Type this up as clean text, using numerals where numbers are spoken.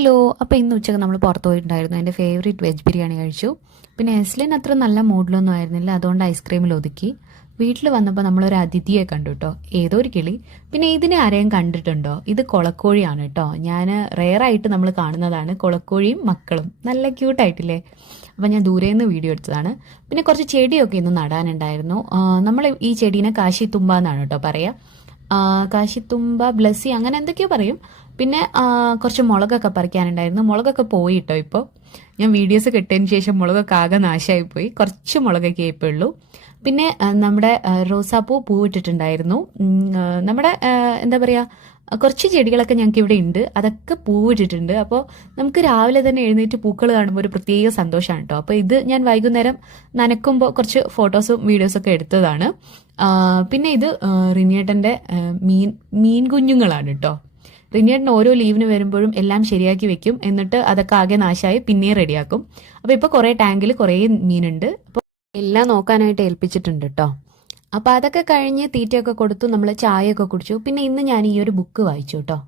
Hello. അപ്പോൾ ഇന്ന് ഉച്ചക്ക് നമ്മൾ പുറത്ത് പോയിട്ടുണ്ടായിരുന്നു. എൻ്റെ ഫേവറേറ്റ് വെജ് ബിരിയാണി കഴിച്ചു. പിന്നെ എസ്ലിൻ അത്ര നല്ല മൂഡിലൊന്നും ആയിരുന്നില്ല, അതുകൊണ്ട് ഐസ്ക്രീമിൽ ഒതുക്കി. വീട്ടിൽ വന്നപ്പോൾ നമ്മളൊരു അതിഥിയെ കണ്ടു കേട്ടോ, ഏതോ ഒരു കിളി. പിന്നെ ഇതിനെ ആരെയും കണ്ടിട്ടുണ്ടോ? ഇത് കൊളക്കോഴിയാണ് കേട്ടോ. ഞാൻ റെയറായിട്ട് നമ്മൾ കാണുന്നതാണ് കൊളക്കോഴിയും മക്കളും. നല്ല ക്യൂട്ടായിട്ടില്ലേ? അപ്പം ഞാൻ ദൂരെ നിന്ന് വീഡിയോ എടുത്തതാണ്. പിന്നെ കുറച്ച് ചെടിയൊക്കെ ഇന്ന് നടാനുണ്ടായിരുന്നു. നമ്മൾ ഈ ചെടീനെ കാശി തുമ്പ എന്നാണ് കേട്ടോ പറയാ. കാശിത്തുമ്പ, ബ്ലസ്സി, അങ്ങനെ എന്തൊക്കെയോ പറയും. പിന്നെ കുറച്ച് മുളകൊക്കെ പറിക്കാനുണ്ടായിരുന്നു. മുളകൊക്കെ പോയി കേട്ടോ. ഇപ്പോൾ ഞാൻ വീഡിയോസ് കിട്ടിയതിന് ശേഷം മുളകൊക്കെ ആകെ നാശമായി പോയി. കുറച്ച് മുളകൊക്കെ ഇപ്പോൾ ഉള്ളൂ. പിന്നെ നമ്മുടെ റോസാപ്പൂ പൂവിട്ടിട്ടുണ്ടായിരുന്നു. നമ്മുടെ എന്താ പറയുക, കുറച്ച് ചെടികളൊക്കെ ഞങ്ങൾക്ക് ഇവിടെ ഉണ്ട്, അതൊക്കെ പൂവിട്ടിട്ടുണ്ട്. അപ്പോൾ നമുക്ക് രാവിലെ തന്നെ എഴുന്നേറ്റ് പൂക്കൾ കാണുമ്പോൾ ഒരു പ്രത്യേക സന്തോഷമാണ് കേട്ടോ. അപ്പോൾ ഇത് ഞാൻ വൈകുന്നേരം നനക്കുമ്പോൾ കുറച്ച് ഫോട്ടോസും വീഡിയോസൊക്കെ എടുത്തതാണ്. പിന്നെ ഇത് റിനിയേട്ടൻ്റെ മീൻ കുഞ്ഞുങ്ങളാണ് കേട്ടോ. റിനിയേട്ടൻ ഓരോ ലീവിന് വരുമ്പോഴും എല്ലാം ശരിയാക്കി വെക്കും, എന്നിട്ട് അതൊക്കെ ആകെ നാശമായി പിന്നെയും റെഡിയാക്കും. അപ്പോൾ ഇപ്പോൾ കുറേ ടാങ്കിൽ കുറേ മീനുണ്ട്. അപ്പോൾ എല്ലാം നോക്കാനായിട്ട് ഏൽപ്പിച്ചിട്ടുണ്ട് കേട്ടോ. അപ്പോൾ അതൊക്കെ കഴിഞ്ഞ് തീറ്റയൊക്കെ കൊടുത്തു, നമ്മൾ ചായയൊക്കെ കുടിച്ചു. പിന്നെ ഇന്ന് ഞാൻ ഈ ഒരു ബുക്ക് വായിച്ചു കേട്ടോ.